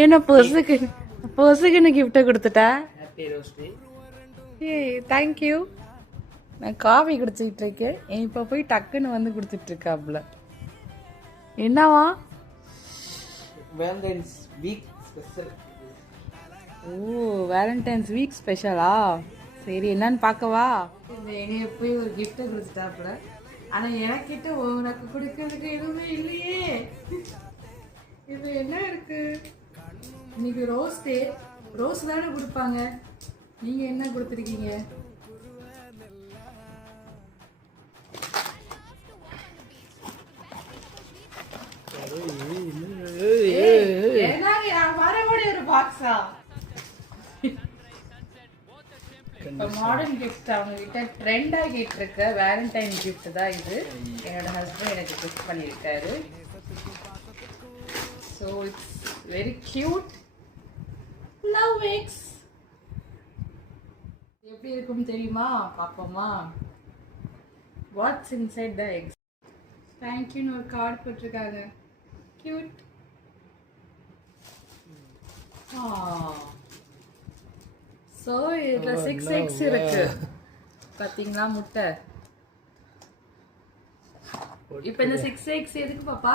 ஏன்னா பொசுக்குன்னு கிஃப்ட்டை கொடுத்துட்டா. ஏய் தேங்க்யூ. நான் காஃபி குடிச்சிக்கிட்டு இருக்கேன். இப்போ போய் டக்குன்னு வந்து கொடுத்துட்ருக்காப்புல. என்னவா? Valentine's week special. ஓ வேலண்டைன்ஸ் வீக் ஸ்பெஷலா? சரி என்னன்னு பார்க்கவா? இந்த என்னைய போய் ஒரு கிஃப்ட்டை கொடுத்துட்டாப்புல. ஆனால் எனக்கிட்ட உனக்கு கொடுக்கறதுக்கு எதுவுமே இல்லையே. இது என்ன இருக்கு? இன்னைக்கு ரோஸ் டே. ரோஸ் தானே கொடுப்பாங்க. நீங்கள் என்ன கொடுத்துருக்கீங்க? ஒரு பாக்ஸா? இப்போ மாடர்ன் கிஃப்ட் அவங்க கிட்ட ட்ரெண்ட் ஆகிட்டு இருக்க வேலண்டைன் கிஃப்ட் தான் இது. என்னோட ஹஸ்பண்ட் எனக்கு கிஃப்ட் பண்ணியிருக்காரு. So it's very cute. Love box எப்படி இருக்கும் தெரியுமா? பார்ப்போமா? What's inside the box. தேங்க்யூன்னு ஒரு கார்டு போட்டிருக்காங்க. கியூட். ஸோ இதில் 6 eggs இருக்கு. பார்த்தீங்களா முட்டை? இப்போ இந்த 6 eggs எதுக்கு பாப்பா?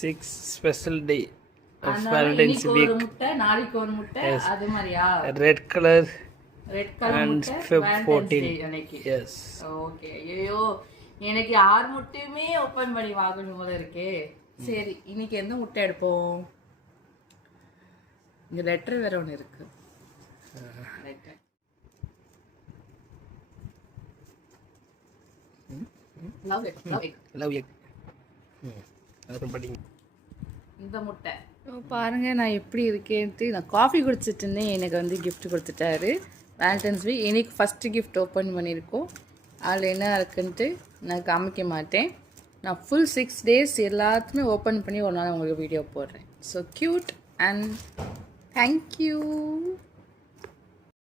6 special day of Valentine's week. ஒரு முட்டை நாளைக்கு ஒரு முட்டை அது மாதிரியா? ரெட் கலர் and Feb 14 அன்னைக்கு. yes. ஓகே. ஐயோ எனக்கு 6 முட்டையுமே ஓபன் பண்ணி வாங்கணும் போல இருக்கே. சரி இன்னைக்கு எந்த முட்டை எடுப்போம்? இங்க லெட்டர் வேற ஒன்று இருக்கு. Love egg. அது படிங்க. இந்த முட்டை பாருங்க நான் எப்படி இருக்கேன்ட்டு. நான் காஃபி குடிச்சிட்டு இருந்தேன். எனக்கு வந்து கிஃப்ட் கொடுத்துட்டாரு. வேலண்டைன்ஸ் வீக் இன்னைக்கு ஃபஸ்ட்டு கிஃப்ட் ஓப்பன் பண்ணியிருக்கோம். அதில் என்ன இருக்குன்ட்டு நான் காமிக்க மாட்டேன். நான் ஃபுல் 6 days எல்லாத்துமே ஓப்பன் பண்ணி ஒரு நாள் உங்களுக்கு வீடியோ போடுறேன். So cute and thank you.